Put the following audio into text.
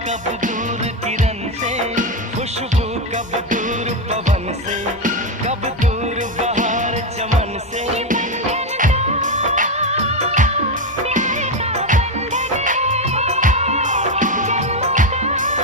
कब दूर किरण से, खुशबू कब दूर पवन से, कब दूर बहार चमन से।